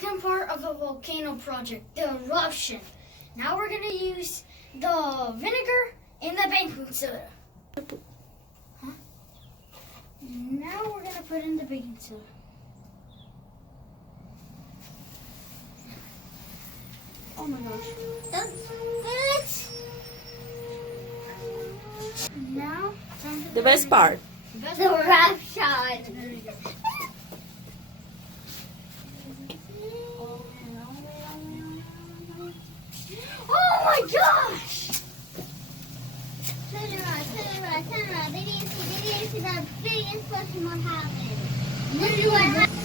second part of the volcano project, the eruption. Now we're gonna use the vinegar and the baking soda. Huh? Now we're gonna put in the baking soda. Oh my gosh. That's now The best part. the eruption. Oh my gosh! Turn around. They didn't see the big explosion what happened.